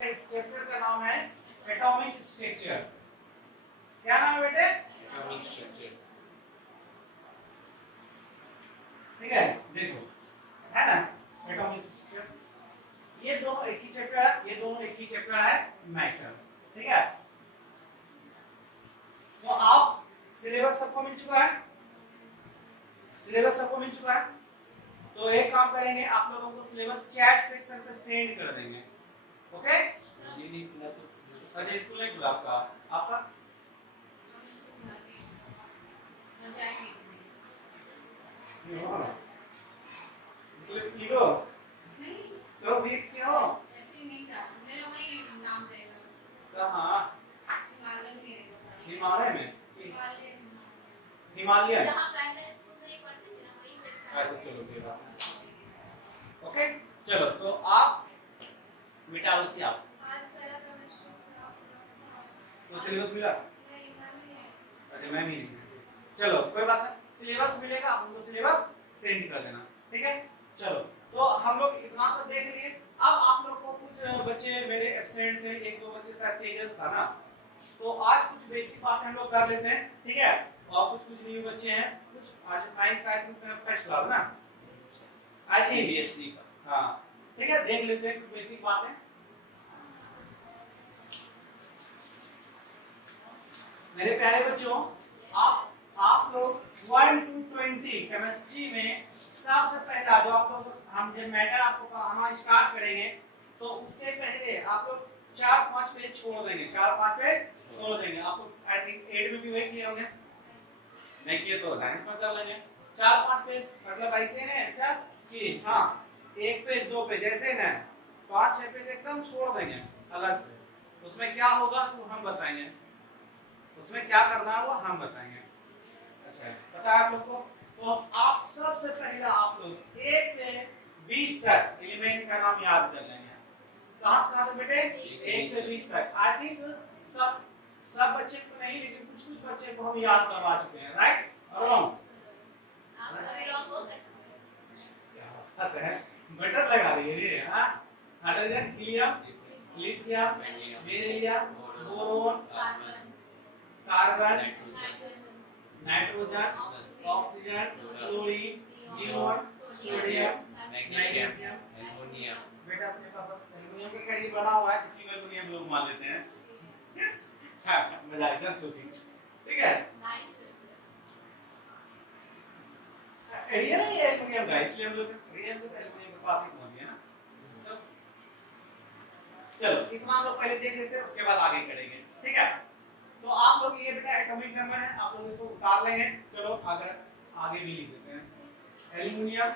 इस चैप्टर का नाम है एटॉमिक स्ट्रक्चर। क्या नाम है बेटे? Atomic structure. ठीक है, देखो है ना एटॉमिक स्ट्रक्चर। ये दोनों एक ही चैप्टर है, ये दोनों एक ही चैप्टर है मैटर। ठीक है, तो आप सिलेबस सबको मिल चुका है, सिलेबस सबको मिल चुका है। तो एक काम करेंगे, आप लोगों को सिलेबस चैट सेक्शन पे सेंड कर देंगे। ओके, ये नहीं खुला तो अच्छा स्कूल नहीं खुला आपका? आपका मतलब ईगो तो फिर क्यों? ऐसे नहीं था, मेरा वही नाम रहेगा। कहाँ? हिमालय में रहेगा। हिमालय में? हिमालय हिमालयन? जहाँ प्राइमरी स्कूल में ही पढ़ते थे ना, वही पे हाँ तो चलो कोई बात नहीं। ओके चलो, तो आप बेटा उसी आप आज पहला केमिस्ट्री का तो सिलेबस मिला? नहीं मैम नहीं है। अच्छा मैं भी नहीं। चलो कोई बात नहीं, सिलेबस मिलेगा, आप उनको सिलेबस सेंड कर देना। ठीक है, चलो तो हम लोग इतना सब देख लिए। अब आप लोग को कुछ बच्चे मेरे एब्सेंट थे, एक दो बच्चे शायद तेजस था ना, तो आज कुछ बेसिक बातें हम लोग कर लेते हैं। ठीक है, और कुछ न्यू बच्चे हैं, कुछ आज 9th का फर्स्ट क्लास ना आज सीबीएसई का। हाँ ठीक है, देख लेते हैं कुछ बेसिक बातें। मेरे प्यारे बच्चों, आप लोग 1 to 20 केमिस्ट्री में सबसे पहला जो आप लोग हम जब मैटर आपको पढ़ाना स्टार्ट करेंगे तो उससे पहले आप लोग 4-5 पेज छोड़ देंगे, 4-5 पेज छोड़ देंगे। आपको आई थिंक 8 में भी वही किया हमने, नहीं किए तो 9th में कर लेंगे। 4-5 पेज मतलब ऐसे ना क्या कि हाँ एक पेज दो पेज ऐसे ना 5-6 पेज एकदम छोड़ देंगे अलग से। उसमें क्या होगा वो हम बताएंगे, उसमें क्या करना है वो हम बताएंगे। अच्छा पता है आप लोग को? तो आप सबसे पहला आप लोग 1 से 20 तक एलिमेंट का नाम याद कर लेंगे। कहां से कहां तक बेटे? 1 से 20 तक। आई थिंक सब बच्चे को नहीं, लेकिन कुछ बच्चे को हम याद करवा चुके हैं, राइट और रॉन्ग? आप कभी लॉस हो सकते क्या बात है, बटर लगा दिए रे। हां, hydrogen, helium, lithium, beryllium, boron, carbon, nitrogen, oxygen, chlorine, neon, sodium, magnesium, aluminium. बेटा अपने पास एल्युमिनियम का करीब बना हुआ है, इसी को एल्युमिनियम लोग मान लेते हैं। हाँ मजाक, जस्ट जोकिंग। ठीक है, नाइस रियल नहीं है एल्युमिनियम का, इसलिए हम लोग रियल तो एल्युमिनियम के पास ही पहुंच गए ना। तो चलो इतना हम लोग पहले देख लेते हैं, उसके बाद आगे करेंगे। ठीक है, तो आप लोग ये बेटा एटॉमिक नंबर है, आप लोग इसको उतार लेंगे। चलो अगर आगे भी लिख देते हैं, aluminium,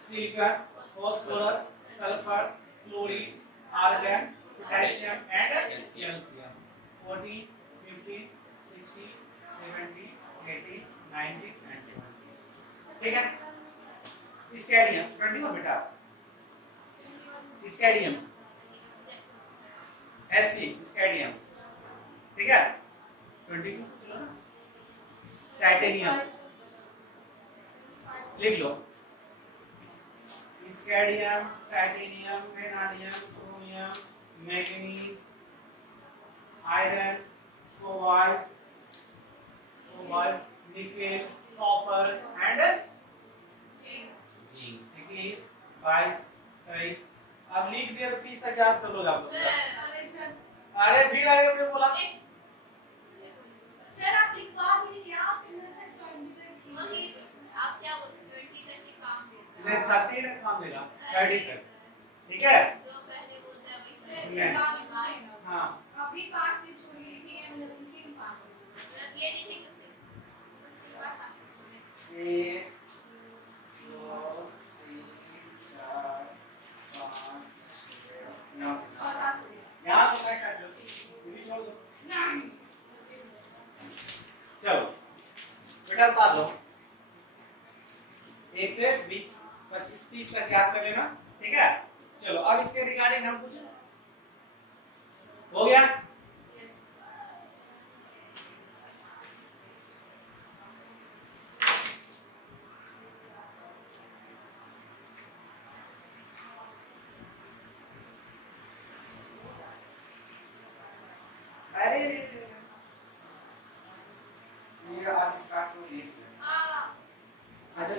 silicon, phosphorus, sulphur, chlorine, argon, potassium and calcium. 14, 15, 16, 17, 18, 19 and 20। ठीक है, स्कैडियम 21 बेटा, स्कैडियम एससी स्कैडियम। ठीक है, 22 चलो ना। टाइटेनियम लिख लो, scandium, titanium, vanadium, chromium, manganese, iron, cobalt, nickel, copper and zinc. 21, 22, 23। अब लिख दिया तो 30 तक याद कर लो आप लोग। अरे सर, अरे भीड़ वाले ने बोला सर आप लिखवा दीजिए, आप इनमें से 20 तक वही आप क्या बोलते 20 तक के काम देता नहीं है 30 तक काम देगा, 30 तक। ठीक है, जो पहले बोलता है वही सर सही नहीं। एक बात पूछेगा, हाँ अभी पार्ट में छोड़ी लिखी है, मतलब इसी में पार्ट में मतलब ये नहीं थे कि उसे उसकी बात आप सुने 1 2 3 4 5 6 छह सात हो गया। यहाँ तो मैं काट दो, ये भी छोड़ दो। नहीं चलो बेटा बता दो, 1 से 20, 25, 30 तक याद कर लेना। ठीक है, चलो अब इसके रिगार्डिंग हम कुछ हो गया। यस अरे ये आज स्टार्ट हो यही से। अच्छा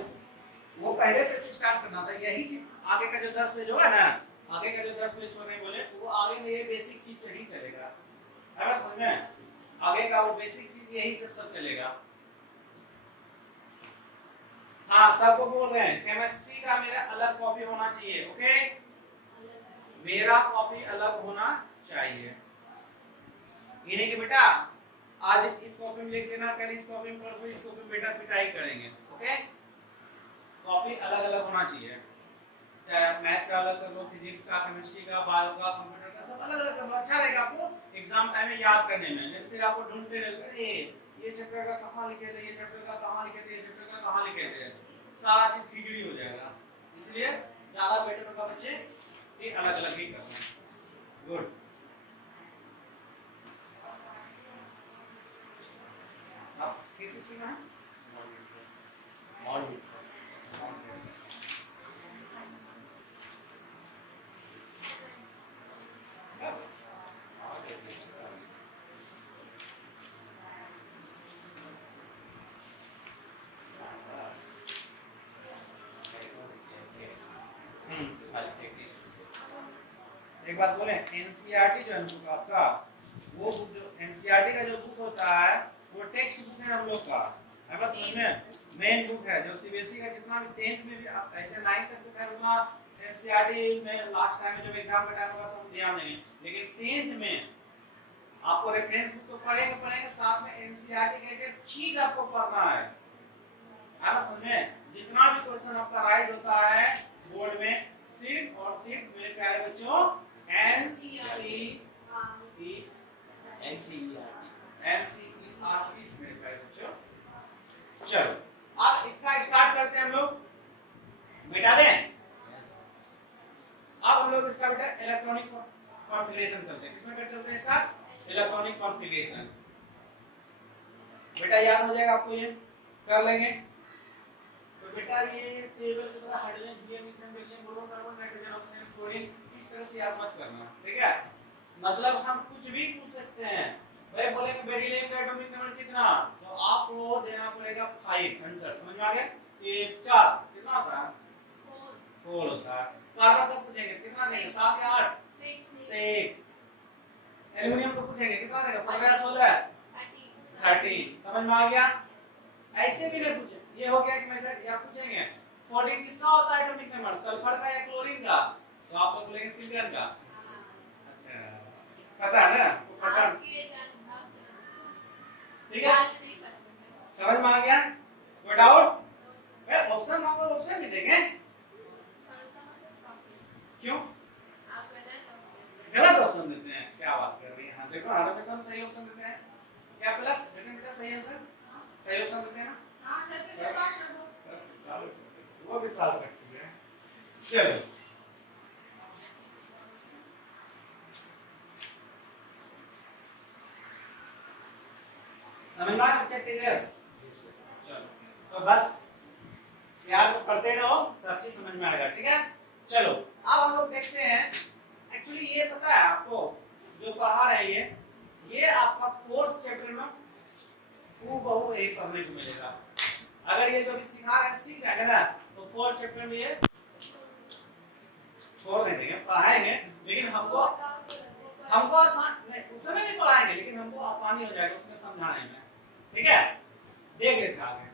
वो पहले से स्टार्ट करना था, यही चीज आगे का जो 10 पेज होगा ना, आगे का जो 10 पेज छोड़ने बोले वो आगे में ये बेसिक चीज ही चलेगा, है बस समझ में? आगे का वो बेसिक चीज यही सब चलेगा। हाँ सबको बोल रहे हैं केमिस्ट्री का मेरा अलग कॉपी होना चाहिए, ओके? मेरा कॉपी अलग होना चाहिए, ये नहीं कि बेटा आज इस कॉपी में लिख लेना, कल इस कॉपी में, परसों इस कॉपी में बेटा पिटाई करेंगे, ओके? कॉपी अलग अलग होना चाहिए, चाहे मैथ का अलग कर लो, फिजिक्स का, केमिस्ट्री का, बायो का, कंप्यूटर का, सब अलग अलग कर लो, अच्छा रहेगा आपको एग्जाम टाइम में याद करने में। नहीं फिर आपको ढूंढते रहोगे ये चैप्टर का कहाँ लिखे थे, ये चैप्टर का कहाँ लिखे थे, ये चैप्टर का कहाँ लिखे थे, सारा चीज खिचड़ी हो जाएगा। इसलिए ज्यादा बेटर होगा बच्चे ये अलग अलग ही करना। गुड। अब किस चीज में है? मॉडल एक बात बोले, एनसीईआरटी जो है बुक आपका, वो बुक जो एनसीईआरटी का जो बुक होता है वो टेक्स्ट बुक है हम लोग का, है बस समझ में? मेन बुक है जो सीबीएसई का जितना भी 10th में भी आप ऐसे 9th तक बुक है उतना एनसीईआरटी में लास्ट टाइम में जब एग्जाम का टाइम होगा तो हम ध्यान देंगे, लेकिन 10th में आपको रेफरेंस बुक तो पढ़ेंगे साथ में एनसीईआरटी के एक चीज आपको पढ़ना है बस समझ में? जितना भी क्वेश्चन आपका राइज होता है बोर्ड में सिर्फ और सिर्फ मेरे प्यारे बच्चों एनसीईआरटी मेरे प्यारे बच्चों। चलो अब इसका स्टार्ट करते हैं हम लोग, मिटा दें। अब हम लोग इसका बेटा इलेक्ट्रॉनिक कॉन्फ़िगरेशन चलते हैं, किसमें कर चलते हैं इसका इलेक्ट्रॉनिक कॉन्फ़िगरेशन। बेटा याद हो जाएगा आपको, ये कर लेंगे तो बेटा ये टेबल की तरह hydrogen helium methane beryllium boron carbon nitrogen oxygen chlorine इस तरह से याद मत करना, ठीक है? मतलब हम कुछ भी पूछ सकते हैं, भाई बोलेंगे बेरिलियम का एटॉमिक नंबर कितना, तो आपको देना पड़ेगा 5 आंसर, समझ में आ गया? ये 4 कितना होता है 4 होता है। कार्बन का पूछेंगे कितना देंगे 7 या 8 6। एल्युमिनियम को पूछेंगे कितना देगा 15 16 30, समझ में आ गया? ऐसे भी नहीं पूछे, ये हो गया एक मेथड। या पूछेंगे 14 किसका होता है एटॉमिक नंबर, सल्फर का या क्लोरीन का, तो आप लोग बोलेंगे सिलिकॉन का। अच्छा पता है ना, पहचान, ठीक है? समझ में आ गया? कोई डाउट? ऑप्शन मांगो ऑप्शन भी देंगे, क्यों गलत ऑप्शन देते हैं? क्या बात कर रही है? हाँ देखो हमेशा हम सही ऑप्शन देते हैं, क्या गलत देते हैं बेटा? सही आंसर सही ऑप्शन देते हैं ना? हाँ सर पे विश्वास रखो, वो विश्वास रखती है। चलो समझ में आ रहा है? चलो तो बस यार सब पढ़ते रहो, सब चीज समझ में आएगा, ठीक है? चलो अब हम लोग देखते हैं, एक्चुअली ये पता है आपको जो पढ़ा रहे हैं ये आपका 4th चैप्टर में हूबहू यही पढ़ने को मिलेगा। अगर ये जो भी सिखा रहे हैं सीख जाएगा ना तो 4th चैप्टर में ये छोड़ नहीं देंगे, पढ़ाएंगे, लेकिन हमको आसान नहीं, उस समय भी पढ़ाएंगे लेकिन हमको आसानी हो जाएगा उसमें समझाने में, ठीक है? देख लेते आगे।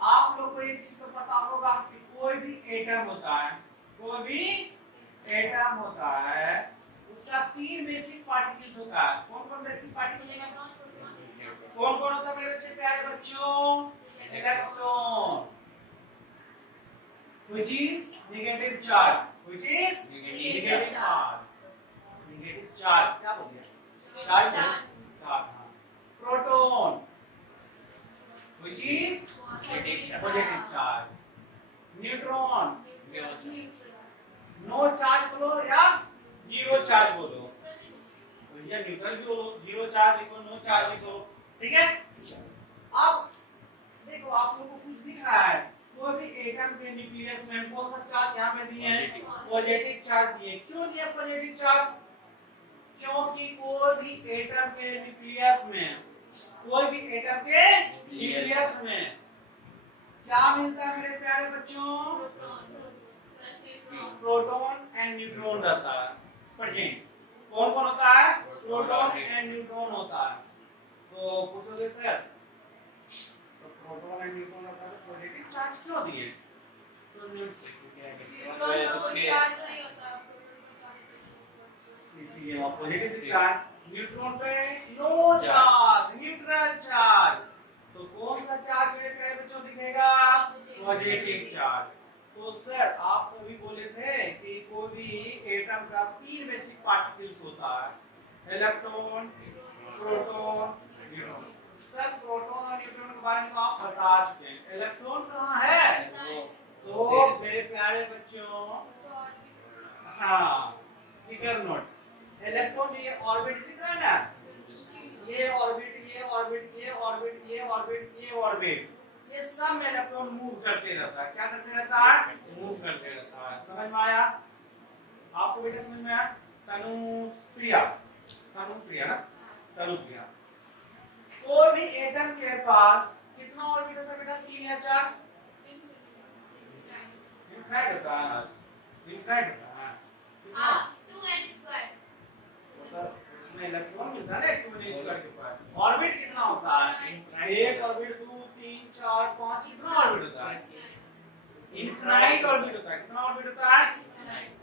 आप लोग को एक चीज तो पता होगा कि कोई भी एटम होता है, कोई भी एटम होता है उसका 3 बेसिक पार्टिकल्स होता है। कौन कौन बेसिक पार्टिकल है? कौन कौन होता है मेरे बच्चे प्यारे बच्चों? Electron, which is negative charge, which is negative charge, negative charge क्या बोल दिया? Charge charge. हाँ proton which is positive charge, neutron no charge बोलो या जीरो चार्ज बोलो, या न्यूट्रल भी बोलो, जीरो चार्ज लिखो, नो चार्ज लिखो, ठीक है? अब देखो आप लोगों को कुछ दिख रहा है, कोई भी एटम के न्यूक्लियस में कौन सा चार्ज यहाँ पे दिए हैं? पॉजिटिव चार्ज दिए। क्यों दिया पॉजिटिव चार्ज? क्योंकि कोई भी एटम के न्यूक्लियस में क्या मिलता है मेरे प्यारे बच्चों? प्रोटॉन एंड न्यूट्रॉन रहता है। प्रेजेंट कौन कौन होता है? प्रोटॉन एंड न्यूट्रॉन होता है। तो पूछोगे सर तो प्रोटॉन एंड न्यूट्रॉन होता है तो पॉजिटिव चार्ज क्यों दिए? इसीलिए वहाँ पॉजिटिव दिखता है। न्यूट्रॉन पे नो चार्ज, न्यूट्रल चार्ज। तो कौन सा चार्ज मेरे प्यारे बच्चों दिखेगा? Positive charge. तो सर आप अभी बोले थे कि कोई भी एटम का 3 बेसिक पार्टिकल्स होता है, electron, proton, neutron. Sir proton और न्यूट्रॉन के बारे में तो आप बता चुके हैं। इलेक्ट्रॉन कहाँ है? तो मेरे प्यारे बच्चों हाँ फिगर नोट, इलेक्ट्रॉन ये ऑर्बिट दिख रहा है ना, ये ऑर्बिट, ये ऑर्बिट, ये ऑर्बिट, ये ऑर्बिट, ये ऑर्बिट, ये सब में इलेक्ट्रॉन मूव करते रहता है। क्या करते रहता है? मूव करते रहता है। समझ में आया आपको बेटा? समझ में आया? तनुप्रिया, तनुप्रिया ना, तनुप्रिया। कोई भी एटम के पास कितना ऑर्बिट होता है बेटा? 3 या 4? इनफाइनाइट होता है। इनफाइनाइट होता है कितना? 2n square. उसमें इलेक्ट्रॉन मिलता है ना 2n स्क्वायर के ऊपर। ऑर्बिट कितना होता है? एक ऑर्बिट 2 3 4 5 कितना ऑर्बिट होता है? इनफाइनाइट ऑर्बिट होता है। कितना ऑर्बिट होता है?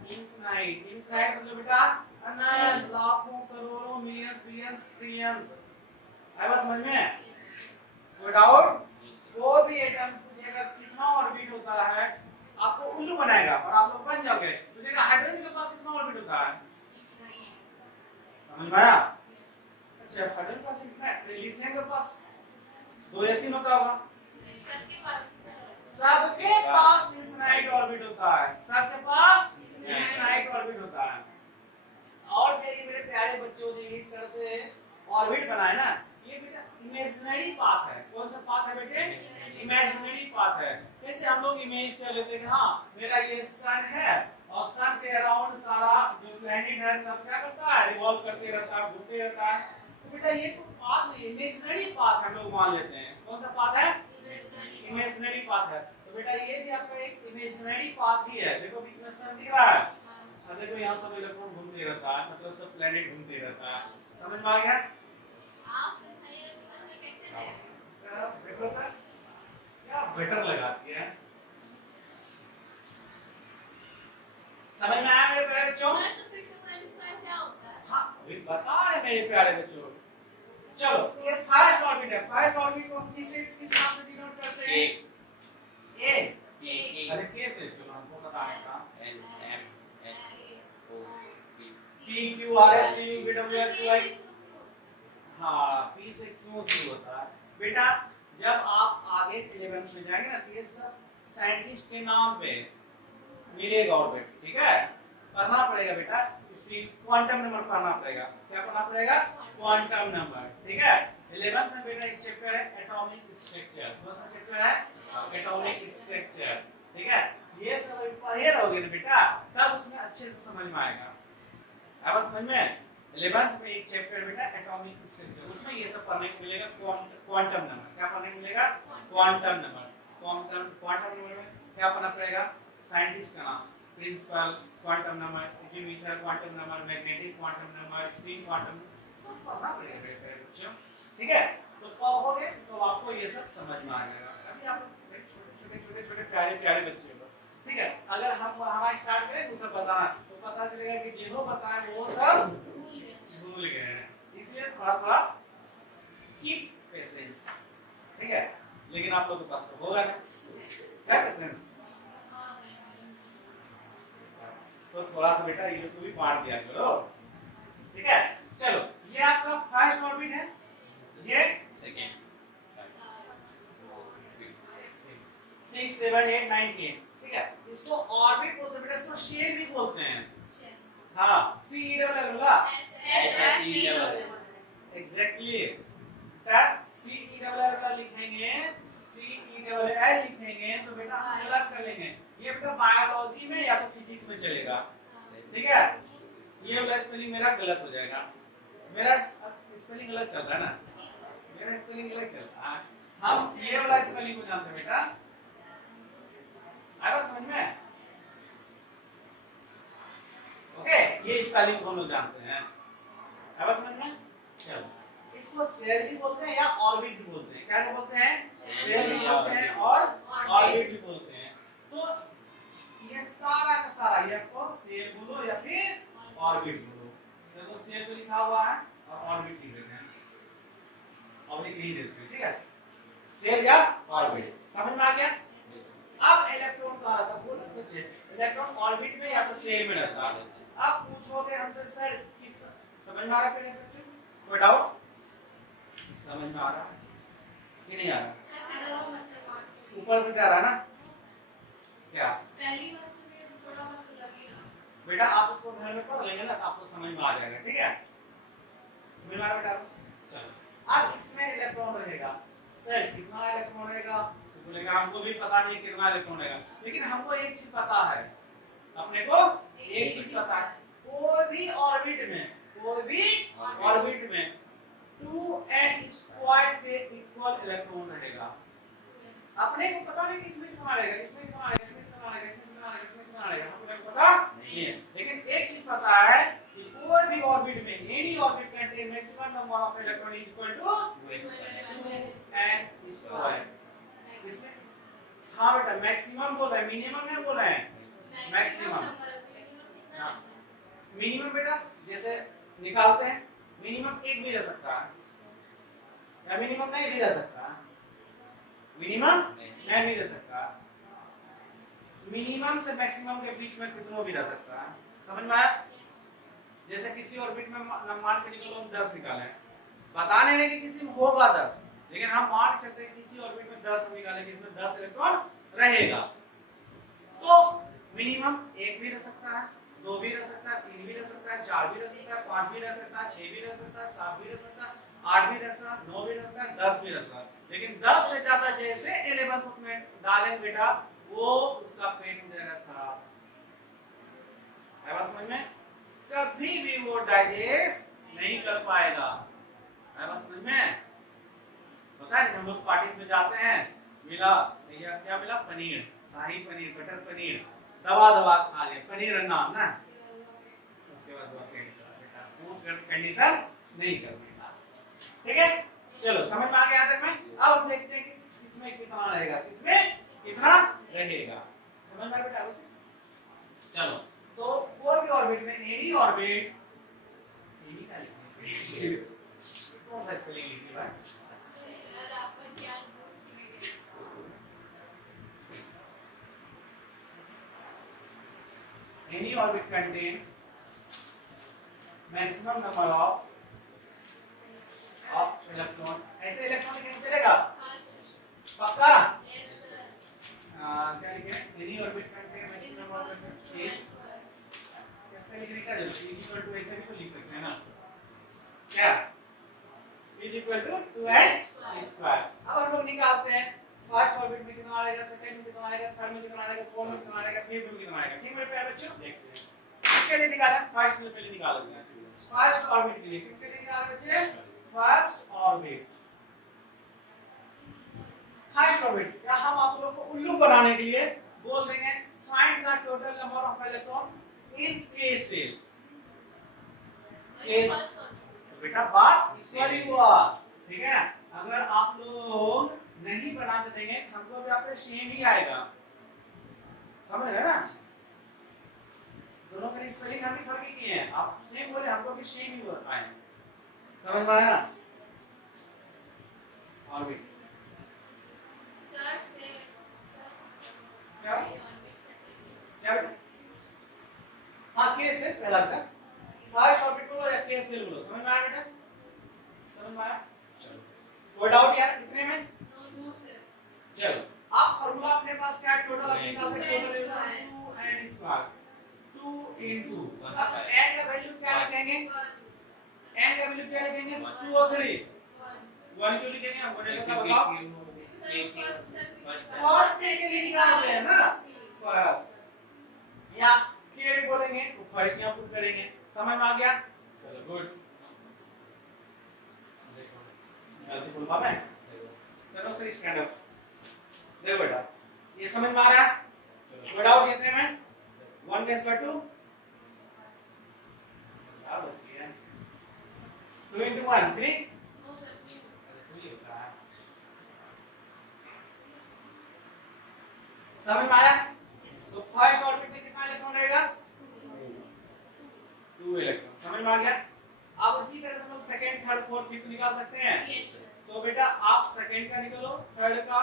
इनफाइनाइट। इनफाइनाइट मतलब बेटा अनंत, लाखों, करोड़ों, मिलियंस, बिलियंस, ट्रिलियंस। आई बात समझ में? कोई डाउट? कोई भी एटम पूछेगा कितना ऑर्बिट होता है, आपको उल्लू बनाएगा और आप लोग बन जाओगे। पूछेगा हाइड्रोजन के पास कितना ऑर्बिट होता है? समझ में आया? अच्छा हाइड्रोजन के पास इनफाइनाइट, लिथियम के पास 2 या 3 होता होगा। सबके पास इनफाइनाइट ऑर्बिट होता है। सबके पास इनफाइनाइट ऑर्बिट होता है। और ये मेरे प्यारे बच्चों ने इस तरह से ऑर्बिट बनाया ना, ये बेटा इमेजिनरी पाथ है। कौन सा पाथ है बेटे? इमेजिनरी पाथ है। जैसे हम लोग इमेज कर लेते हैं कि हाँ मेरा ये सन है और सन के अराउंड सारा जो प्लैनेट है सब क्या करता है? रिवॉल्व करते रहता है, घूमते रहता है। तो बेटा ये तो पाथ नहीं, इमेजिनरी पाथ हम लोग मान लेते हैं। कौन सा पाथ है? इमेजिनरी पाथ है। तो बेटा ये भी आपका एक इमेजिनरी पाथ ही है। देखो बीच में सन दिख रहा है, अब देखो यहाँ सब इलेक्ट्रॉन घूमते रहता है, मतलब सब प्लैनेट घूमते रहता है। समझ में आ गया? आप समझाइए समझ में कैसे आया? क्या बेटर लगाती है? समझ में आया मेरे प्यारे बच्चों? सर तो फिर 2n स्क्वायर क्या होता है? हाँ अभी बता रहे मेरे प्यारे बच्चों। चलो ये फर्स्ट ऑर्बिट है। फर्स्ट ऑर्बिट को किस नाम से डिनोट करते हैं? ए। अरे के से चलो हमको बताने का। N M N O P P Q R S T U V W X Y। हाँ P से क्यों शुरू होता है बेटा? जब आप आगे 11th में जाएंगे ना तो ये सब साइंटिस्ट के नाम पे मिलेगा ऑर्बिट। ठीक है, पढ़ना पड़ेगा बेटा, इसमें क्वांटम नंबर पढ़ना पड़ेगा। क्या पढ़ना पड़ेगा? Quantum number. ठीक है, 11th में बेटा एक चैप्टर है एटॉमिक स्ट्रक्चर। कौन सा चैप्टर है? Atomic structure. ठीक है, ये सब पढ़े रहोगे ना बेटा तब उसमें अच्छे से समझ में आएगा। अब समझ में 11th में एक चैप्टर बेटा एटॉमिक स्ट्रक्चर, उसमें ये सब पढ़ने को मिलेगा। क्वांटम नंबर क्या पढ़ने को मिलेगा? Quantum number. क्वांटम नंबर में क्या पढ़ना पड़ेगा? साइंटिस्ट का नाम, principal, quantum number, meter quantum number, magnetic quantum number, spin quantum, सब पढ़ना पड़ेगा मेरे बच्चों। ठीक है, तो पढ़ोगे तो आपको ये सब समझ में आ जाएगा। अभी आप छोटे प्यारे प्यारे बच्चे हो। ठीक है, अगर हम पढ़ाना स्टार्ट करें तो सब बताना तो पता चलेगा कि जो बताए वो सब भूल गए हैं। इसलिए थोड़ा कीप पेशेंस। ठीक है, लेकिन आप लोग के पास तो होगा ना क्या पेशेंस? तो थोड़ा सा बेटा ये को भी बांट दिया करो। ठीक है, चलो ये आपका फर्स्ट ऑर्बिट है, ये सेकंड 6 7 8 9 10। ठीक है, इसको ऑर्बिट बोलते हैं बेटा, इसको शेल भी बोलते हैं। हाँ सी डबल होगा एग्जैक्टली। तब सी ई डबल लिखेंगे, सी ई डबल एल लिखेंगे तो बेटा हम गलत कर लेंगे। ये बेटा बायोलॉजी में या तो फिजिक्स में चलेगा। ठीक है, ये वाला स्पेलिंग मेरा गलत हो जाएगा। मेरा स्पेलिंग गलत चल रहा है ना, मेरा स्पेलिंग गलत चल रहा है। हम ये वाला स्पेलिंग को जानते हैं बेटा, आया समझ में? ओके, ये स्पेलिंग को हम लोग जानते हैं, आया समझ में? चलो, इसको सेल भी बोलते हैं या ऑर्बिट भी बोलते हैं। क्या बोलते हैं? सेल भी बोलते हैं और ऑर्बिट भी बोलते हैं। तो ये सारा का सारा, ये आपको सेल बोलो या फिर ऑर्बिट बोलो। देखो सेल पे लिखा हुआ है और ऑर्बिट लिख देते हैं, ऑर्बिट यही देते हैं, ठीक है? सेल या ऑर्बिट, समझ में आ गया? अब इलेक्ट्रॉन कहाँ रहता है? बोलो बच्चे, इलेक्ट्रॉन ऑर्बिट में या तो सेल में रहता है। अब पूछोगे हमसे सर कितना, समझ में आ रहा है बच्चों? कोई डाउट? समझ में आ रहा है कि नहीं आ रहा? ऊपर से जा रहा है ना क्या? पहली बार सुनिए तो थोड़ा बहुत लगेगा बेटा, आप उसको घर में पढ़ लेंगे ना तो आपको समझ में आ जाएगा, ठीक है? समझ में आ रहा बेटा? चलो, अब इसमें इलेक्ट्रॉन रहेगा। सर कितना इलेक्ट्रॉन रहेगा? तो बोलेगा हमको भी पता नहीं कितना इलेक्ट्रॉन रहेगा, लेकिन हमको एक चीज पता है, अपने को एक चीज पता है, कोई भी ऑर्बिट में 2n² के इक्वल इलेक्ट्रॉन रहेगा। अपने को पता नहीं कि इसमें कितना रहेगा, इसमें कितना रहेगा, इसमें कितना रहेगा, इसमें कितना रहेगा, इसमें कितना रहेगा, हमको पता नहीं है। लेकिन एक चीज पता है कि कोई भी ऑर्बिट में, any orbit contain maximum number of electron is equal to 2n²। इसमें हाँ बेटा, मैक्सिमम बोल रहे हैं, मिनिमम नहीं बोल रहे हैं, मैक्सिमम। हाँ, मिनिमम बेटा जैसे निकालते हैं, मिनिमम एक भी रह सकता है या मिनिमम नहीं भी रह सकता, मिनिमम नहीं भी रह सकता, मिनिमम से मैक्सिमम के बीच में कितना भी रह सकता है। समझ में आया? जैसे किसी ऑर्बिट में मान के निकलो हम 10 निकालें, बताने में कि किसी में होगा 10, लेकिन हम मान के चलते हैं किसी ऑर्बिट में 10 निकालेंगे, इसमें 10 इलेक्ट्रॉन रहेगा, तो मिनिमम एक भी रह सकता है, 2 भी रह सकता है, 3 भी रह सकता है, 4 भी रह सकता है, 5 भी रह सकता है, 6 भी रह सकता है, 7 भी रह सकता है, 8 भी रह सकता है, 9 भी रह सकता है, 10 भी रह सकता है। लेकिन 10 से ज्यादा जैसे 11th में डालेंगे बेटा, वो उसका पेट हो जाएगा खराब। है बात समझ में? कभी भी वो डाइजेस्ट नहीं कर पाएगा। है बात समझ में? पता है हम लोग पार्टीज में जाते हैं, मिला भैया, क्या मिला? पनीर, शाही पनीर, बटर पनीर, दबा दबा खा लिया, पनीर नाम ना, उसके बाद बेटा वो कंडीशन नहीं करना, ठीक है? चलो समझ में आ गया तक में? अब हम देखते हैं कि किसमें कितना रहेगा, किसमें कितना रहेगा। समझ में आ गया बेटा? चलो, तो कोई भी ऑर्बिट में, एनी ऑर्बिट, एनी का लिखते हैं, कौन सा स्पेलिंग लिखिए भाई? Any orbit contain maximum number of electron. ऐसे इलेक्ट्रॉन लिखने चलेगा? पक्का? क्या लिखें? Any orbit contain maximum number of electrons. कैसे लिखने का जरूरत है? इक्वल टू ऐसे भी तो लिख सकते हैं ना? क्या? Is equal to 2n²। अब हम लोग निकालते हैं फर्स्ट ऑर्बिट में कितना आएगा, सेकंड में कितना आएगा, थर्ड में कितना आएगा, फोर्थ में कितना आएगा, फिफ्थ में कितना आएगा। ठीक है मेरे प्यारे बच्चों, देखते हैं इसके लिए निकालें। फर्स्ट में पहले निकालते हैं फर्स्ट ऑर्बिट के लिए। किसके लिए निकाल बच्चे? First orbit. फर्स्ट ऑर्बिट या हम आप लोग को उल्लू बनाने के लिए बोल देंगे find the total number of electron in k shell. बेटा बात इक्वली हुआ, ठीक है? अगर आप लोग नहीं बना के देंगे हमको भी आपके सेम ही आएगा, समझ रहे ना? दोनों की स्पेलिंग हम ही पढ़ के किए हैं, आप सेम बोले हमको भी सेम ही आए। समझ में आया? ऑर्बिट सर से क्या क्या बेटा? हाँ के से पहला बेटा फर्स्ट ऑर्बिट बोलो या के से बोलो। समझ में आया बेटा? समझ में आया? चलो कोई डाउट यार इतने में? चलो आप फार्मूला अपने पास क्या है? टोटल अपने पास है, टोटल 2n², 2 into अब n का वैल्यू क्या लिखेंगे? n का वैल्यू क्या लिखेंगे? 2 और 3 1 क्यों लिखेंगे? हम बोले का बताओ फर्स्ट से के लिए निकाल रहे हैं ना, फर्स्ट या के बोलेंगे तो फर्स्ट यहां पुट करेंगे, समझ में आ गया? चलो गुड। जल्दी बोल पापा चलो सही स्टैंड अप। देखो बेटा ये समझ में आ रहा है? चलो कोई डाउट कितने में? 1 का स्क्वायर 2 क्या बची है? 2 into 1 3 No, sir. 2 होता है। समझ में आया? तो फर्स्ट ऑर्बिट में कितना इलेक्ट्रॉन रहेगा? 2 इलेक्ट्रॉन। समझ में आ गया? अब उसी तरह से हम लोग सेकंड थर्ड फोर्थ फिफ्थ निकाल सकते हैं। Yes, sir. तो बेटा आप सेकंड का निकालो, थर्ड का,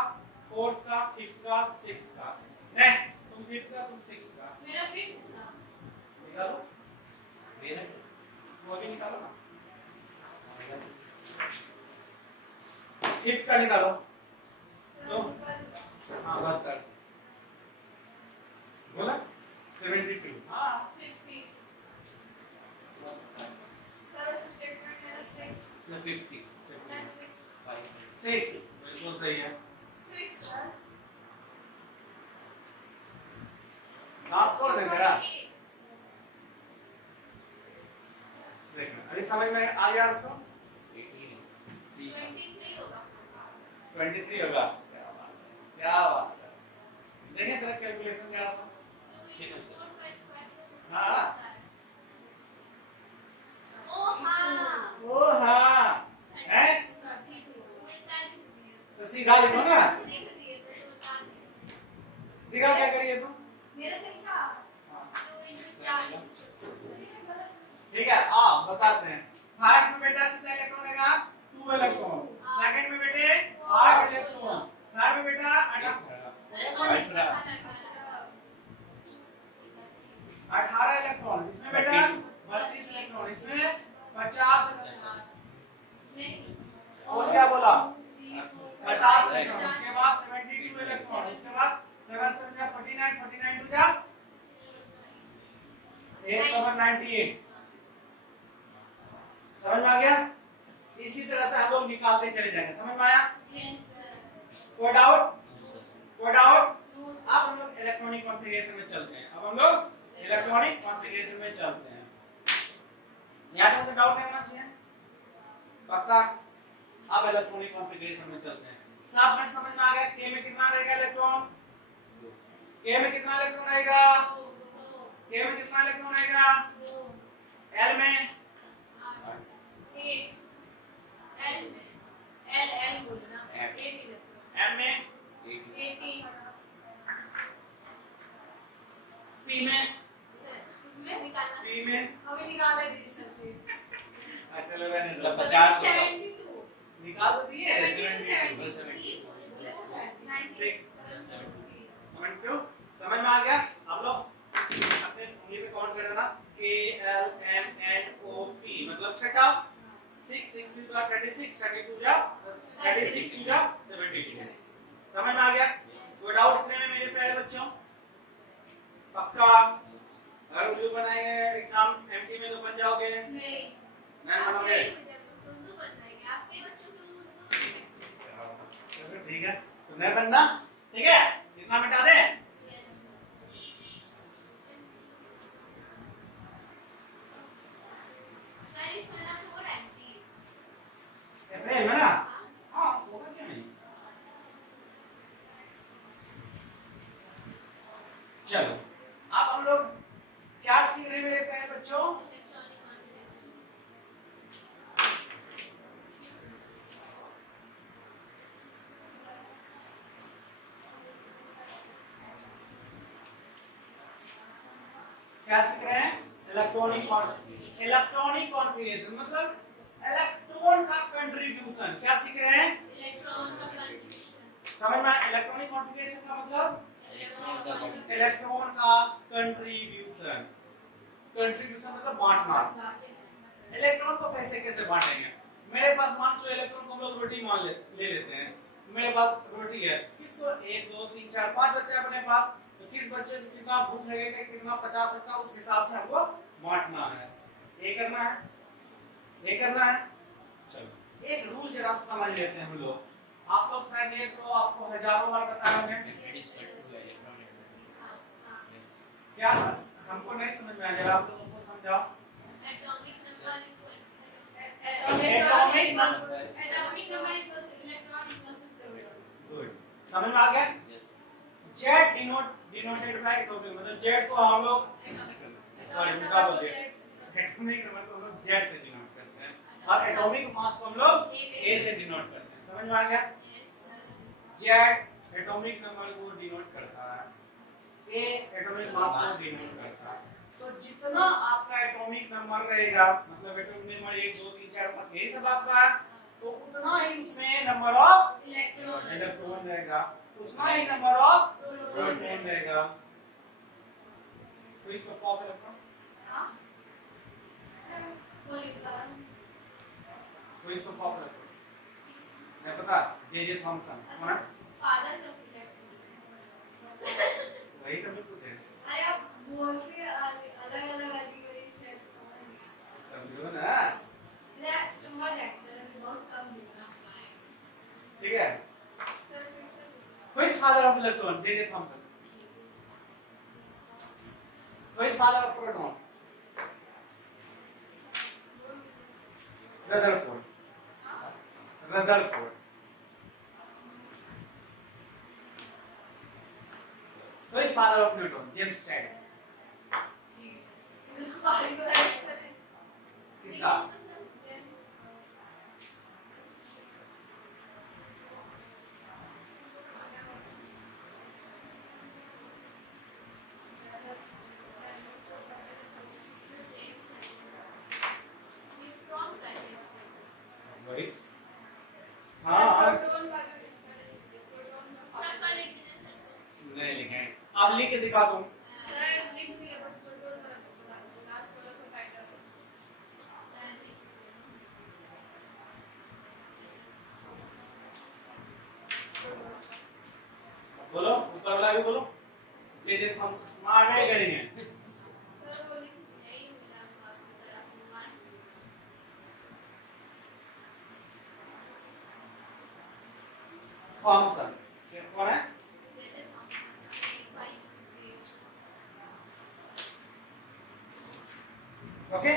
फोर्थ का, फिफ्थ का, सिक्स्थ का। नहीं तुम फिफ्थ का, तुम सिक्स्थ का मेरा 5th था। निकालो। मेरा वो भी निकालो ना। फिफ्थ का निकालो। Sir, तो? पर हाँ 72 बोला 72 हाँ 50। Sir, इस statement मेरा 6. Sir 50 Sir, 6. 5 6 बिल्कुल सही है। 6, sir. आप तोड़ दे मेरा 48. देखना अभी समझ में आ गया उसको? 18 23 होगा। 23 होगा। क्या बात है, क्या बात है। देखें तेरा कैलकुलेशन जरा सा। ठीक है, sir. हाँ। ओ हाँ। ओ हाँ है 32. तो सीधा लिखो ना। लिख दिए तो बता दे। दिखा क्या करिए तुम? मेरा सही था। हाँ, 2 into 40. ठीक है आप बताते हैं। फर्स्ट में बेटा कितना इलेक्ट्रॉन रहेगा? 2 इलेक्ट्रॉन। सेकंड में बेटे 8 इलेक्ट्रॉन। थर्ड में बेटा 18 इलेक्ट्रॉन। इसमें बेटा 32 इलेक्ट्रॉन। इसमें 50 इलेक्ट्रॉन। नहीं। और क्या बोला? 50 Right. इलेक्ट्रॉन। उसके बाद 72 इलेक्ट्रॉन। उसके बाद 7 7 जा 49 49 टू जा 198। समझ में आ गया? इसी तरह से हम लोग निकालते चले जाएंगे। समझ में आया? Yes, sir. कोई डाउट? कोई डाउट? No, sir. अब हम लोग इलेक्ट्रॉनिक कॉन्फ़िगरेशन में चलते हैं। अब हम लोग इलेक्ट्रॉनिक कॉन्फ़िगरेशन में चलते हैं। यहाँ पे डाउट नहीं होना चाहिए। पक्का? अब इलेक्ट्रॉनिक कॉन्फ़िगरेशन में चलते हैं। सब में समझ में आ गया? के में कितना रहेगा इलेक्ट्रॉन? के में कितना इलेक्ट्रॉन रहेगा? No. के में कितना इलेक्ट्रॉन रहेगा? No. एल में 8. L बोलो ना. 8 इलेक्ट्रॉन. एम में 80. पी में उसमें निकालना. पी में अभी निकाले दी सकते. चलो रहने दो। 50 72. निकाल तो दिए 72. 70. बोले था 70. ठीक। 70. समझ क्यों? समझ में आ गया? आप लोग अपने उंगली पे काउंट कर देना के L M N O P मतलब छठा 6 6 6 का 36 32 जा 36 2 जा 72। समझ में आ गया? कोई डाउट इतने में मेरे प्यारे बच्चों? पक्का? अगर उल्लू बनाएंगे एग्जाम एमटी में तो बन जाओगे? नहीं. नहीं बनोगे? सुंदर बन जाएंगे. आपके बच्चों को सुंदर बन सकते. चलो ठीक है तो नहीं बनना ठीक है इतना मिटा दे। Yes. सर इसमें ना 4 एंटी. अप्रैल में ना हाँ होगा क्यों नहीं। चलो अब हम लोग क्या सीख रहे हैं मेरे प्यारे बच्चों? Electronic configuration. क्या सीख रहे हैं? इलेक्ट्रॉनिक कॉन्फ़िगरेशन मतलब इलेक्ट्रॉन का कंट्रीब्यूशन। क्या सीख रहे हैं? इलेक्ट्रॉन का कंट्रीब्यूशन. समझ में आया? इलेक्ट्रॉनिक कॉन्फ़िगरेशन का मतलब इलेक्ट्रॉन इलेक्ट्रॉन का कंट्रीब्यूशन। कंट्रीब्यूशन मतलब बांटना। इलेक्ट्रॉन को कैसे कैसे बांटेंगे? मेरे पास मान लो इलेक्ट्रॉन को हम लोग रोटी मान ले लेते हैं। मेरे पास रोटी है, किसको 1 2 3 4 5 बच्चे अपने पास, तो किस बच्चे को कितना भूख लगेगा कितना पचा सकता है उस हिसाब से हमको बांटना है। ये करना है, ये करना है। चलो एक रूल जरा समझ लेते हैं हम लोग। आप लोग शायद ये तो आपको हजारों बार बताए होंगे। क्या हमको नहीं समझ में आया, जरा आप लोगों को समझाओ। Atomic number Atomic number equals to electron equals to proton. Good समझ में आ गया Yes. Z denoted by atomic मतलब Z को हम लोग सॉरी क्या बोलते हैं एटॉमिक नंबर को हम लोग Z से डिनोट करते हैं और एटॉमिक मास को हम लोग A से डिनोट करते हैं समझ में आ गया Yes, sir. Z atomic number को डिनोट करता है A एटॉमिक मास को डिनोट करता है तो जितना आपका एटॉमिक नंबर रहेगा मतलब एटॉमिक नंबर 1 2 3 4 5 यही सब आपका है तो उतना ही इसमें नंबर ऑफ Electron. इलेक्ट्रॉन रहेगा उतना ही नंबर ऑफ प्रोटॉन रहेगा तो इसको पॉप इलेक्ट्रॉन हाँ? सर, बोलिए दोबारा. तो इसको पॉप इलेक्ट्रॉन मैं पता जे थॉमसन अच्छा, fathers of electron. वही तो मैं पूछे अरे आप बोलते अलग-अलग अजीब-अजीब से तो समझ नहीं आता. समझो ना मैं समझ एक्चुअली में बहुत कम दिखना आपका है. ठीक है सर, फिर से. who is father of electron J Thomson who is father of proton Rutherford Rutherford who is father of Newton James Chadwick ठीक है सर. इधर बारी को ऐसे करें. किसका वही हाँ प्रोटॉन का प्रोटॉन नहीं लिखे अब लिख के दिखा दूं सर लिख दिया बस प्रोटॉन का लास्ट वाला को फैक्टर. बोलो ऊपर वाला भी बोलो जे थॉमसन मार में करेंगे सर बोलिए. थॉमसन ये कौन है ओके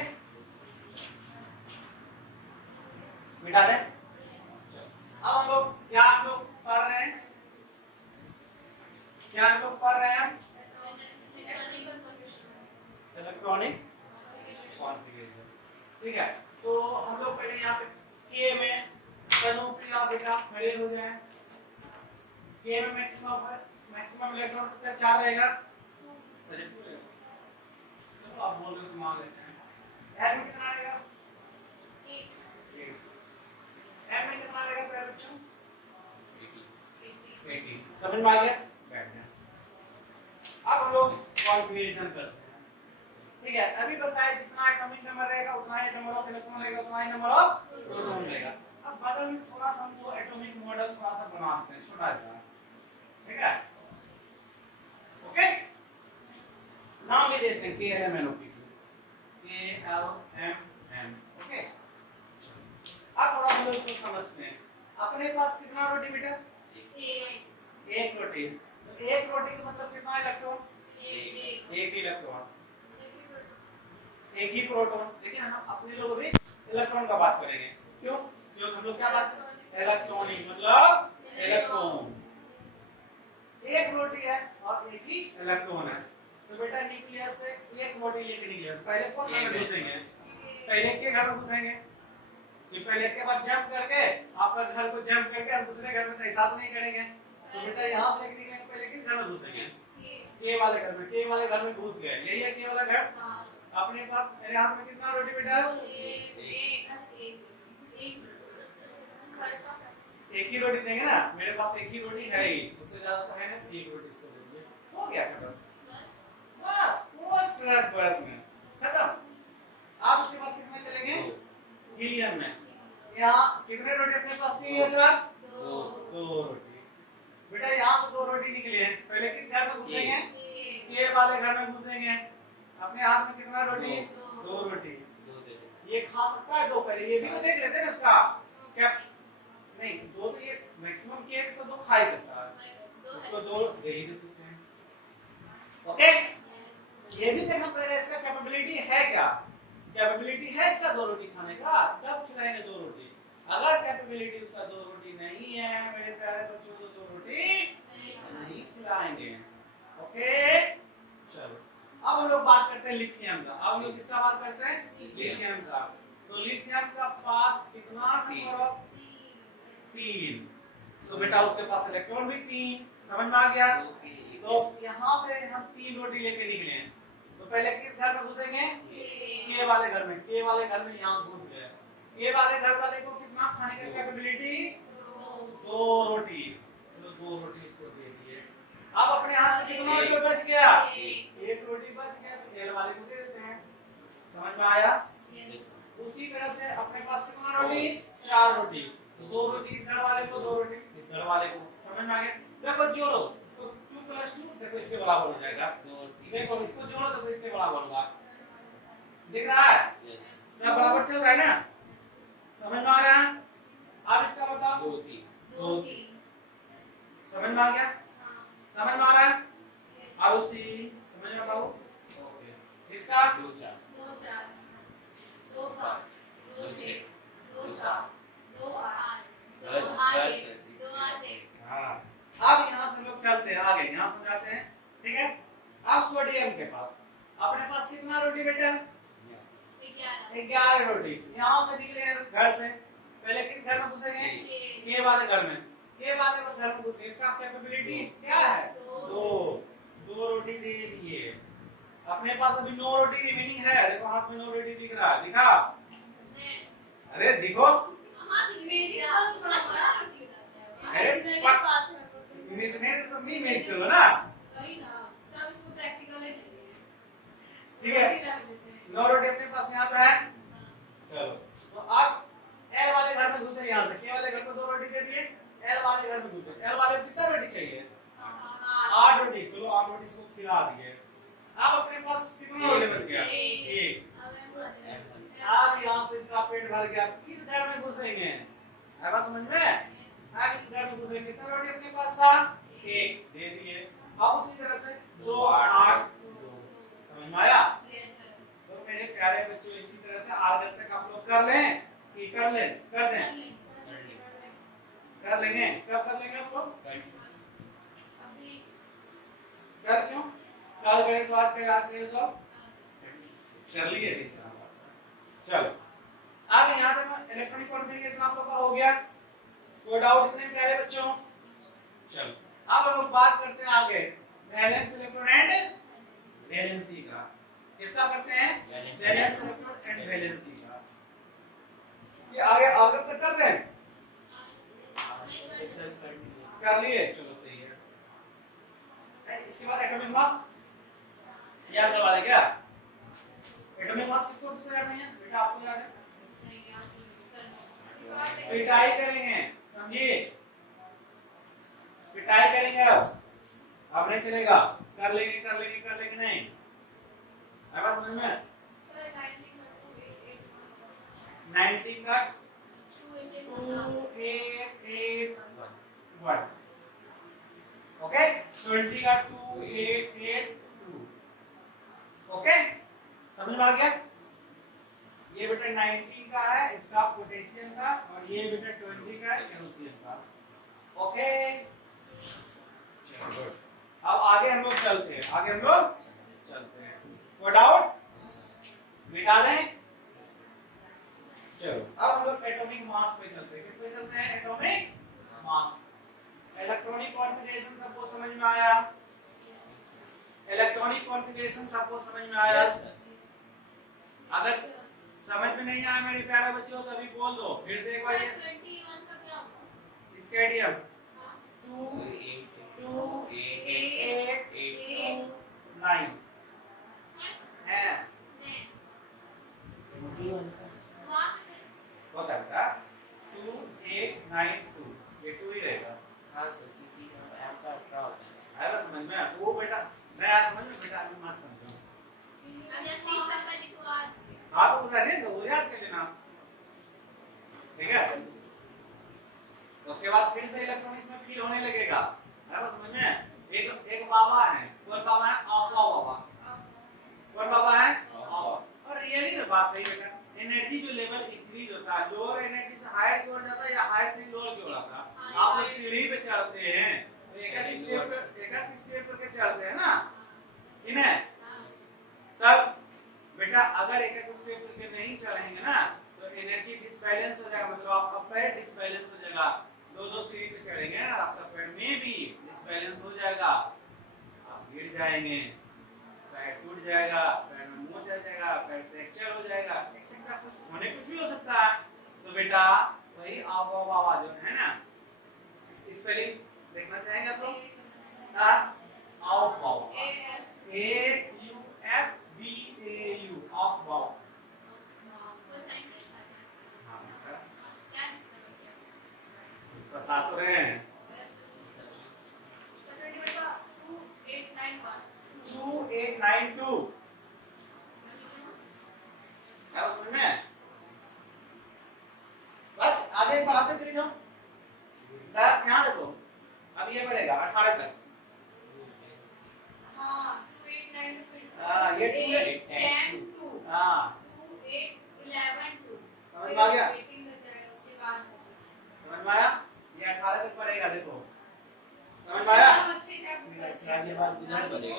मिटा दे अब हम लोग क्या हम लोग पढ़ रहे हैं क्या हम लोग पढ़ रहे हैं इलेक्ट्रॉनिक कॉन्फ़िगरेशन ठीक है तो हम लोग पहले यहाँ पे के में अनुप्रिया बेटा खड़े हो जाए के में मैक्सिमम इलेक्ट्रॉन कितना 4 रहेगा चलो आप बोल रहे हो तो मान लेते हैं एल में कितना रहेगा 8 एम में कितना रहेगा प्यारे बच्चों 80 समझ में आ गया बैठ गया अब हम लोग कॉन्फ़िगरेशन करते हैं ठीक है अभी बताया जितना एटॉमिक नंबर रहेगा उतना ही नंबर ऑफ इलेक्ट्रॉन रहेगा उतना ही नंबर ऑफ प्रोटॉन रहेगा अब बगल में थोड़ा सा हमको एटॉमिक मॉडल थोड़ा सा बना देते हैं छोटा सा ठीक है ओके नाम भी देते हैं के एल एम एन ओके अब थोड़ा हम लोग इसको समझते हैं अपने पास कितना रोटी बेटा एक रोटी तो एक रोटी का मतलब कितना इलेक्ट्रॉन एक ही इलेक्ट्रॉन एक ही प्रोटॉन लेकिन हम अपने लोग भी इलेक्ट्रॉन का बात करेंगे क्यों क्योंकि हम लोग क्या बात करेंगे इलेक्ट्रॉनिक मतलब इलेक्ट्रॉन एक रोटी है और एक ही इलेक्ट्रॉन है तो बेटा न्यूक्लियस से एक रोटी लेके निकले पहले कौन घर में घुसेंगे पहले के घर में घुसेंगे कि पहले के बाद जंप करके आपका घर को जंप करके हम दूसरे घर में तो हिसाब नहीं करेंगे तो बेटा यहाँ से लेके निकलेंगे पहले किस घर में घुसेंगे के वाले घर में के वाले घर में घुस गए यही है के वाला घर अपने पास मेरे हाथ में कितना रोटी बेटा एक ही रोटी देंगे ना मेरे पास एक ही रोटी है ही उससे ज्यादा तो है ना एक रोटी इसको देंगे हो गया खत्म बस कोई ट्रक बस में खत्म आप उसके बाद किसमें चलेंगे हीलियम में यहाँ कितने रोटी अपने पास थी ये चार दो रोटी बेटा यहाँ से दो रोटी निकली है पहले किस घर में घुसेंगे के वाले घर में घुसेंगे अपने हाथ में कितना रोटी दो रोटी ये खा सकता है दो पहले ये भी तो देख लेते हैं इसका क्या नहीं दो तो ये मैक्सिमम केक तो दो खा ही सकता है उसको दो दे ही दे सकते हैं ओके ये भी देखना पड़ेगा इसका कैपेबिलिटी है क्या कैपेबिलिटी है इसका 2 रोटी खाने का, तब खिलाएंगे 2 रोटी। अगर कैपेबिलिटी उसका 2 रोटी नहीं है मेरे प्यारे बच्चों को 2 रोटी नहीं खिलाएंगे। ओके चलो अब हम लोग बात करते हैं लिथियम का। अब हम लोग किसका बात करते हैं? लिथियम का। तो लिथियम का पास कितना नंबर ऑफ? 3। तो बेटा उसके पास इलेक्ट्रॉन भी 3, समझ में आ गया? तो यहाँ पे हम 3 रोटी लेके निकले हैं। तो पहले किस घर में घुसेंगे? के वाले घर में। के वाले घर में यहाँ घुस गए। के वाले घर वाले को कितना खाने की कैपेबिलिटी? 2 रोटी। चलो 2 रोटी इसको दे दिए। अब अपने हाथ में कितना रोटी बच गया? 1 रोटी बच गया, तो एल वाले को दे देते हैं। समझ में आया? उसी तरह से अपने पास कितना रोटी? 4 रोटी। तो 2 रोटी इस घर वाले को, 2 रोटी इस घर वाले को। समझ में आ गया? देखो जोड़ो इसको, 2 + 2 देखो इसके बराबर हो जाएगा। देखो इसको जोड़ो देखो इसके बराबर होगा। दिख रहा है? सब बराबर चल रहा है ना? समझ में आ रहा है? अब इसका बताओ 2 3 2 3 समझ में आ गया? समझ में आ रहा है? और उसी समझ में बताओ ओके इसका 2 4 2 4 2 5 2 6 2 7 2 8 10 10 2 8 हाँ अब यहाँ से लोग चलते हैं आगे, यहाँ से जाते हैं। ठीक है अब सोडियम के पास अपने पास कितना रोटी बेटा? 11 रोटी। यहाँ से निकले घर से, पहले किस घर में घुसेंगे? के वाले घर में। के वाले घर में घुसे, इसका कैपेबिलिटी क्या है? 2 रोटी दे दिए। अपने पास अभी 9 रोटी रिमेनिंग है। देखो हाथ में 9 रोटी दिख रहा है, दिखा? अरे दिखो तो मी मिस करो ना। ठीक है 9 रोटी अपने पास यहाँ पे है। चलो तो अब एल वाले घर में घुसे, यहाँ से के वाले घर को 2 रोटी दे दिए, एल वाले घर में घुसे। एल वाले को कितना रोटी चाहिए? 8 रोटी। चलो 8 रोटी इसको खिला दिए। अब अपने पास कितना रोटी बच गया? 1। अब यहाँ से इसका पेट भर गया। किस घर में घुसेंगे? है बात समझ में? अब इस घर में घुसेंगे, कितना रोटी अपने पास था? 1 दे दिए। अब उसी तरह से 2 8 समझ में आया? तो मेरे प्यारे बच्चों इसी तरह से आगे तक आप लोग कर लें कि कर लें? कर दें? कर लेंगे। कब कर लेंगे आप लोग? कर क्यों? कल गणेश आज के याद करिए सब कर लिए इंसान। चलो अब यहाँ तक इलेक्ट्रॉनिक कॉन्फ़िगरेशन आप लोग का हो गया। कोई डाउट इतने प्यारे बच्चों? चलो अब हम लोग बात करते हैं आगे वैलेंस इलेक्ट्रॉन एंड वैलेंसी का। किसका करते हैं? वैलेंस इलेक्ट्रॉन एंड वैलेंसी का। ये आगे आगे तक कर रहे हैं? कर लिए? चलो सही है। इसके बाद एटॉमिक मास याद करवा दे क्या? एटॉमिक मास किसको याद नहीं है बेटा? आपको याद है? पिटाई करेंगे, समझिए? पिटाई करेंगे। अब नहीं चलेगा। कर लेंगे कर लेंगे कर लेंगे नहीं। है बात समझ में? 19 का 2 8 8 1 ओके 20 का 2 8 8 2 ओके समझ में आ गया? ये बेटा 19 का है इसका पोटेशियम का, और ये बेटा 20 का है कैल्शियम का। ओके चलो अब आगे हम लोग चलते हैं। आगे हम लोग चलते हैं। कोई डाउट? मिटा दें? चलो अब हम लोग एटॉमिक मास पे चलते हैं। किस पे चलते हैं? Atomic mass. इलेक्ट्रॉनिक कॉन्फ़िगरेशन सबको समझ में आया? इलेक्ट्रॉनिक कॉन्फ़िगरेशन सबको समझ में आया? अगर समझ में नहीं आया मेरे प्यारे बच्चों तो अभी बोल दो फिर से एक बार। 21 का क्या होगा? स्केडियम 2 2 8 8 2 9 है होता है 2 8 9 2 ये 2 ही रहेगा। हाँ सर क्योंकि एम का 18 होता है। आया समझ में? वो बेटा मैं आज समझ में बेटा अभी मत समझो। अगर 30 तक का लिखवा हाँ तो रहने दो वो याद कर लेना। ठीक है उसके बाद फिर से इलेक्ट्रॉनिक्स में फील होने लगेगा। है बस समझ में? एक बाबा है, कौन बाबा है? आफा बाबा। कौन बाबा है? आफा। और रियली में बात सही बेटा, एनर्जी जो लेवल इंक्रीज होता है, लोअर एनर्जी से हायर की ओर जाता है या हायर से लोअर की ओर आता है। आप लोग सीढ़ी पे चढ़ते हैं तो एक स्टेप पे चढ़ते हैं ना, इन्हें तब बेटा अगर एक स्टेप करके नहीं चढ़ेंगे ना तो एनर्जी डिसबैलेंस हो जाएगा, मतलब आपका पैर डिसबैलेंस हो जाएगा। दो सीढ़ी पे चढ़ेंगे ना आपका पैर में भी डिसबैलेंस हो जाएगा, आप गिर जाएंगे, पैर टूट जाएगा, पैर में मोच आ जाएगा, पैर फ्रैक्चर हो जाएगा, एक्सेट्रा कुछ भी हो सकता है। तो बेटा वही आवाज जो है ना, स्पेलिंग देखना चाहेंगे आप लोग? Aufbau, A U F B A U, Aufbau. हाँ बेटा बता तो रहे हैं। 2892 क्या समझ में? बस आगे बढ़ाते चले जाओ, ध्यान रखो। अब ये बढ़ेगा 18 तक। ये 2 हाँ समझ में आ गया? समझ में आया? ये 18 तक पढ़ेगा, देखो समझ में आया? आगे बाद उधर बढ़ेगा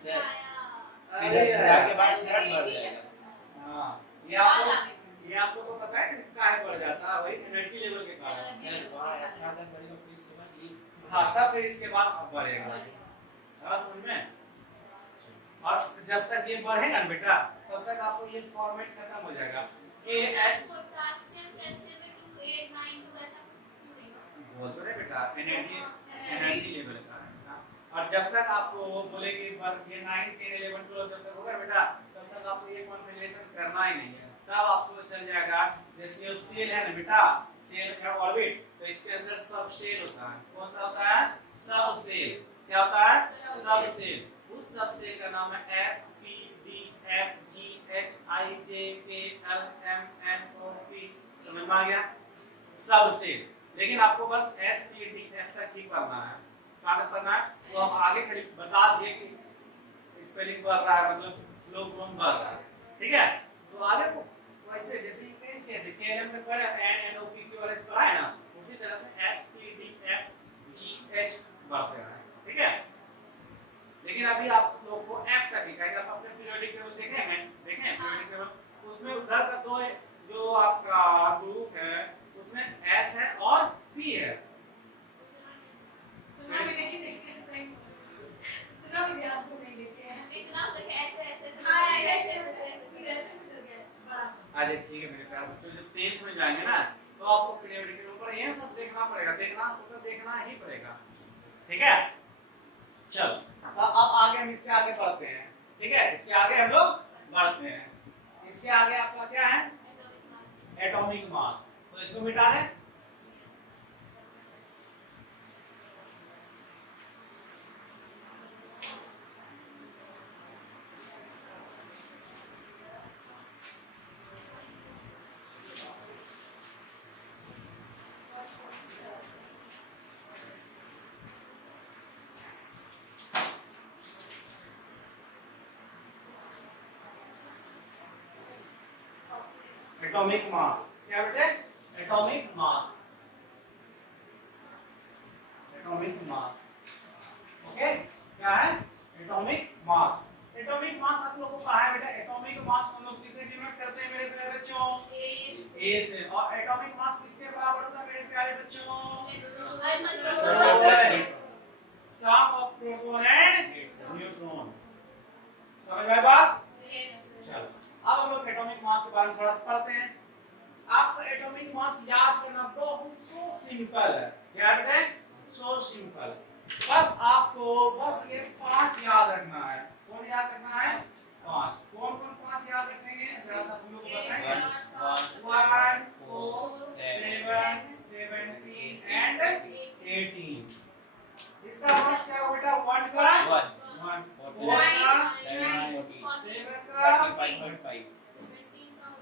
सर, अरे आगे बाद स्टार्ट बढ़ जाएगा। हाँ ये आपको तो पता है कि काहे बढ़ जाता है, वही एनर्जी लेवल के कारण। सर वहाँ 18 तक बढ़ेगा, फिर इसके बाद ये हाँ तब फिर इसके बाद अब बढ़ेगा। हाँ समझ में? और जब तक ये बढ़ेगा ना बेटा तब तक आपको ये फॉर्मेट खत्म हो जाएगा। बोल तो रहे बेटा एनर्जी लेवल का है। और जब तक आपको बोले कि ये 9 10 11 12 जब तक होगा बेटा तब तक आपको ये कॉन्फ़िगरेशन करना ही नहीं है। तब आपको चल जाएगा, जैसे ये सेल है ना बेटा, सेल का ऑर्बिट, तो इसके अंदर सब सेल होता है। कौन सा होता है? सब सेल। क्या होता है? सब सेल। उस सब सेल का नाम है S P D F G H I J K L M N O P। समझ में आ गया? सब सेल। लेकिन आपको बस S P D F तक ही पढ़ना है, कागज पढ़ना है। तो हम आगे खाली बता दिए कि स्पेलिंग बढ़ रहा है, मतलब लोग बढ़ रहा है, ठीक है? तो आगे को वैसे जैसे कैसे KLM में पढ़ा N O P Q R S पढ़ा है ना, उसी तरह से S P D F G H बढ़ते रहे, ठीक है? लेकिन अभी आप लोग को F तक ही कहेगा। आप अपने पीरियोडिक टेबल देखें पीरियोडिक टेबल, उसमें उधर का दो जो आपका ग्रुप है उसमें S है और P है। अरे ठीक है मेरे प्यारे बच्चों, जब 10th में जाएंगे ना तो आपको पीरियोडिक टेबल पर ये सब देखना पड़ेगा, देखना ही पड़ेगा, ठीक है? चल तो अब आगे हम इसके आगे बढ़ते हैं, ठीक है? इसके आगे हम लोग बढ़ते हैं। इसके आगे आपका क्या है? Atomic mass. तो इसको मिटा दें। एटॉमिक मास क्या बेटे? Atomic mass, atomic mass, okay? क्या है? Atomic mass. एटॉमिक मास आप लोगों को पढ़ा है बेटा। एटॉमिक मास हम लोग किससे डिनोट करते हैं मेरे प्यारे बच्चों? A से। और एटॉमिक मास किसके बराबर होता है मेरे प्यारे बच्चों? सम ऑफ प्रोटॉन एंड न्यूट्रॉन। समझ में आया बात? चलो अब हम लोग एटॉमिक मास के बारे में थोड़ा सा पढ़ते हैं। आपको एटॉमिक मास याद करना बहुत सो सिंपल है। क्या है? So simple. बस आपको ये 5 याद रखना है। कौन याद रखना है? 5। कौन 5 याद रखेंगे? जरा सा हम लोग बताएंगे। 1 4 7 17 एंड 18। इसका मास क्या होगा बेटा? 1 का 1 4 का 7 का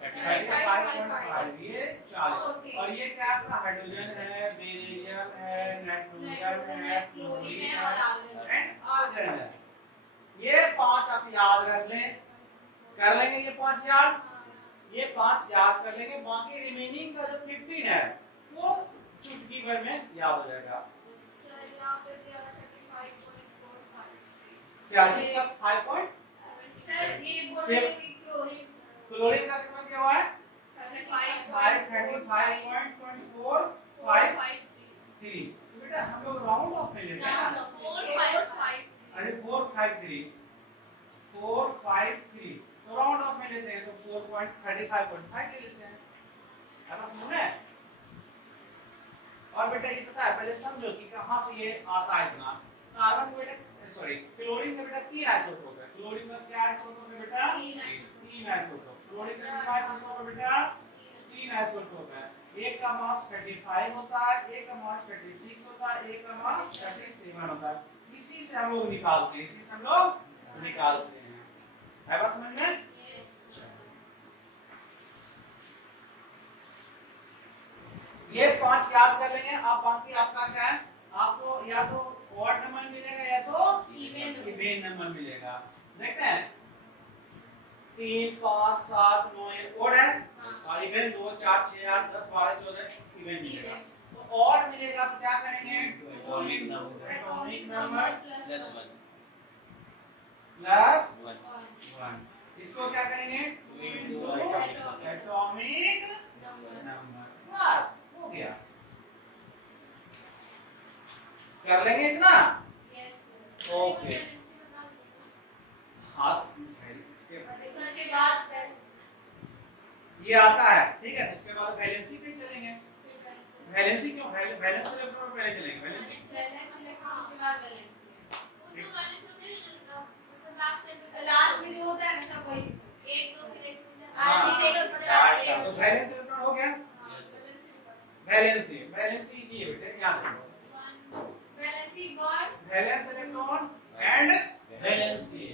35.5 ये 40। और ये क्या आपका हाइड्रोजन है, बेरिलियम है, नाइट्रोजन है, क्लोरीन है एंड आर्गन है। ये 5 आप याद रख लें, कर लेंगे ये 5 याद, ये 5 याद कर लेंगे, बाकी रिमेनिंग का जो 15 है वो चुटकी भर में याद हो जाएगा। सर यहाँ पे दिया है 35.45 क्या इसका 5 पॉइंट सर ये बोल सेव- रहे हैं क्लोरीन क्लोरीन का कितना क्या हुआ है 35.453 तो बेटा हम लोग राउंड ऑफ में लेते हैं ना, अरे 453 तो राउंड ऑफ में लेते हैं तो 4.35.5 ले लेते हैं, है ना समझ में। और बेटा ये पता है पहले समझो कि कहां से ये आता है इतना। कार्बन बेटा सॉरी क्लोरीन का बेटा 3 आइसोटोप है, क्लोरीन का क्या आइसोटोप है बेटा 3 आइसोटोप, क्लोरीन का कितना आइसोटोप है बेटा 3 आइसोटोप है। एक का मास 35 होता है, एक का मास 36 होता है, एक का मास 37 होता है। इसी से हम लोग निकालते हैं, इसी से हम लोग निकालते हैं, है बात समझ में। ये 5 याद कर लेंगे। अब बाकी आपका क्या है, आपको या तो ऑड नंबर मिलेगा या तो इवन नंबर मिलेगा। देखते हैं 3 5 7 9 ये ऑड है और इवन 2 4 6 8 10 12 14 इवन मिलेगा। तो ऑड मिलेगा तो क्या करेंगे atomic number atomic number plus 1 plus 1 1 इसको क्या करेंगे एटॉमिक नंबर, बस हो गया। कर लेंगे इतना ओके। हाथ उसके बाद ये आता है ठीक है, इसके बाद वैलेंसी पे चलेंगे। वैलेंसी क्यों वैलेंस इलेक्ट्रॉन पहले चलेंगे वैलेंसी बैलेंस इलेक्ट्रॉन उसके बाद बैलेंस लास्ट में जो होता है ना सब वही तो वैलेंस इलेक्ट्रॉन हो गया। वैलेंसी जी बेटे याद रखो valency bond valence electron and valency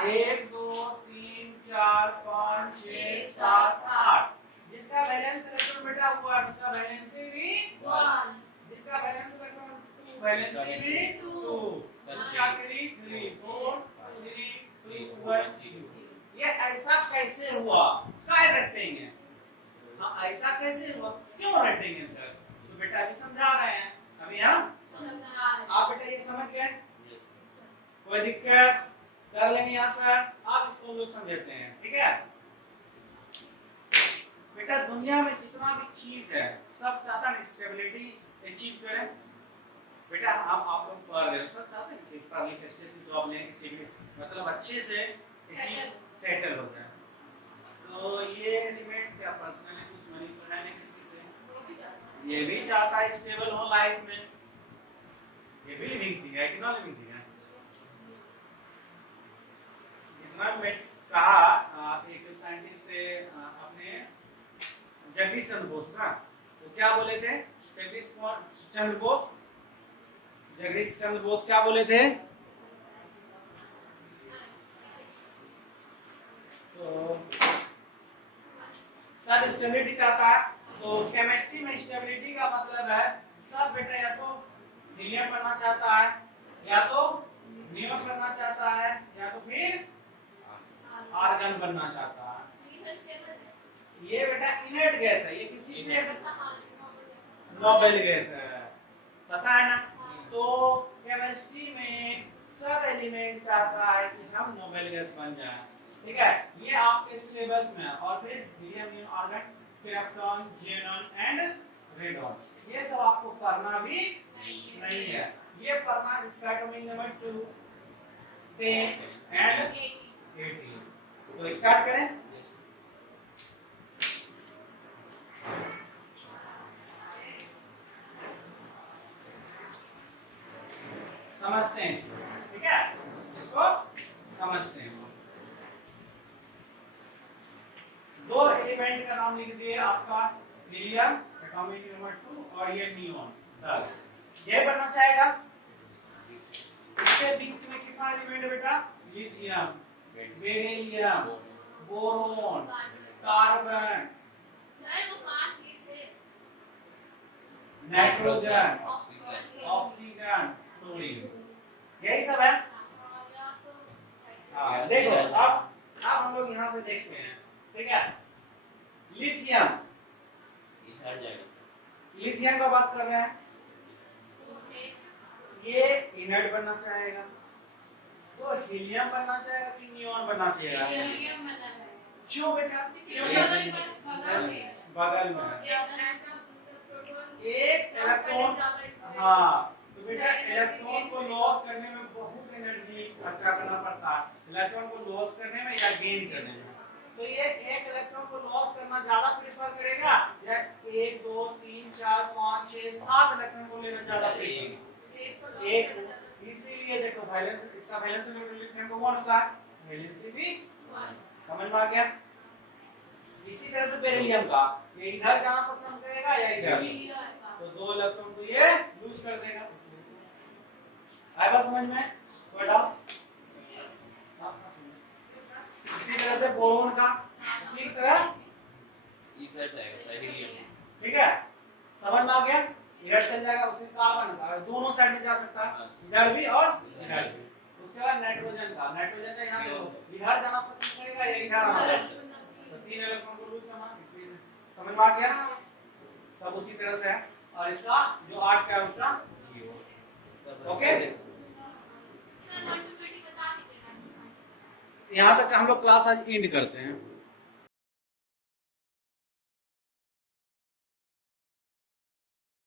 1 2 3 4 5 6 7 8 जिसका वैलेंस इलेक्ट्रॉन बेटा हुआ उसका वैलेंसी भी 1, जिसका वैलेंस इलेक्ट्रॉन 2 वैलेंसी भी 2, उसका 3 3 4 3 2 1 2। ये ऐसा कैसे हुआ क्या रटेंगे, हाँ ऐसा कैसे हुआ क्यों रटेंगे सर, तो बेटा अभी समझा रहे हैं, अभी हम आप बेटा ये समझ गए, कोई दिक्कत कर लेंगे यहाँ पर, आप इसको लोग समझते हैं ठीक है। बेटा दुनिया में जितना भी चीज है सब चाहता है स्टेबिलिटी अचीव करें। बेटा हम आप लोग पढ़ रहे हो सब चाहते हैं कि पढ़ लिख अच्छे से जॉब लें मतलब अच्छे से सेटल हो जाए। तो ये एलिमेंट क्या पर्सनली दुश्मनी तो है नहीं किसी से, ये भी चाहता है स्टेबल हो लाइफ में, ये भी लिविंग थिंग है कि नॉन लिविंग थिंग है। जितना मैं कहा एक साइंटिस्ट से अपने जगदीश चंद्र बोस का, तो क्या बोले थे जगदीश चंद्र बोस क्या बोले थे, तो सब स्टेबिलिटी चाहता है। तो केमिस्ट्री में स्टेबिलिटी का मतलब है सब बेटा या तो हीलियम बनना चाहता है या तो नियॉन बनना चाहता है या तो फिर आर्गन बनना चाहता है। ये बेटा इनर्ट गैस है, ये किसी से नोबेल गैस है पता है ना। तो केमिस्ट्री में सब एलिमेंट चाहता है कि हम नोबेल गैस बन जाएं, ठीक है। ये आपके सिलेबस में है। और फिर helium neon argon krypton xenon and radon ये सब आपको करना भी नहीं है, ये पढ़ना इसका एटॉमिक नंबर 2 10 एंड 18। तो स्टार्ट करें। समझते हैं ठीक है, इसको समझते हैं। दो एलिमेंट का नाम लिख दिए आपका हीलियम एटॉमिक नंबर 2 और ये नियॉन 10। ये बनना चाहेगा इसके बीच में कितना एलिमेंट है बेटा, lithium beryllium boron carbon nitrogen oxygen chlorine, यही सब है। एच में है, ठीक है। लिथियम, इधर जाएगा सर। लिथियम का बात कर रहे हैं, तो ये इनर्ट बनना चाहेगा, तो हीलियम बनना चाहेगा कि नियॉन बनना चाहेगा? हीलियम बनना चाहिए। क्यों बेटा? क्योंकि हमारे पास बगल में है। बगल में एक इलेक्ट्रॉन, हाँ हाँ, तो बेटा इलेक्ट्रॉन को लॉस करने में बहुत एनर्जी खर्चा करना पड़ता है, इलेक्ट्रॉन को लॉस करने में या गेन करने में। तो ये एक इलेक्ट्रॉन को लॉस करना ज्यादा प्रेफर करेगा या 1 2 3 4 5 6 7 इलेक्ट्रॉन को लेना ज्यादा प्रेफर? एक। इसीलिए देखो वैलेंस, इसका वैलेंस इलेक्ट्रॉन को 1 होता है, वैलेंस भी 1। समझ में आ गया? इसी तरह से बेरिलियम का, ये इधर जाना पसंद करेगा या इधर, तो 2 इलेक्ट्रॉन को ये लूज कर देगा। आया बात समझ में? कोई डाउट? इसी तरह से बोरोन का, उसी तरह इधर जाएगा सर, हीलियम। ठीक है, समझ में आ गया? इधर चल जाएगा, उसी कार्बन का दोनों साइड में जा सकता है, इधर भी और इधर भी। उसके बाद नाइट्रोजन का, नाइट्रोजन का यहाँ देखो इधर जाना पसंद करेगा या इधर आना पसंद, तो 3 इलेक्ट्रॉन को लूज करना। इसी समझ में आ गया? सब उसी तरह से है। और इसका जो 8 का है उसका ओके। यहाँ तक हम लोग क्लास आज एंड करते हैं।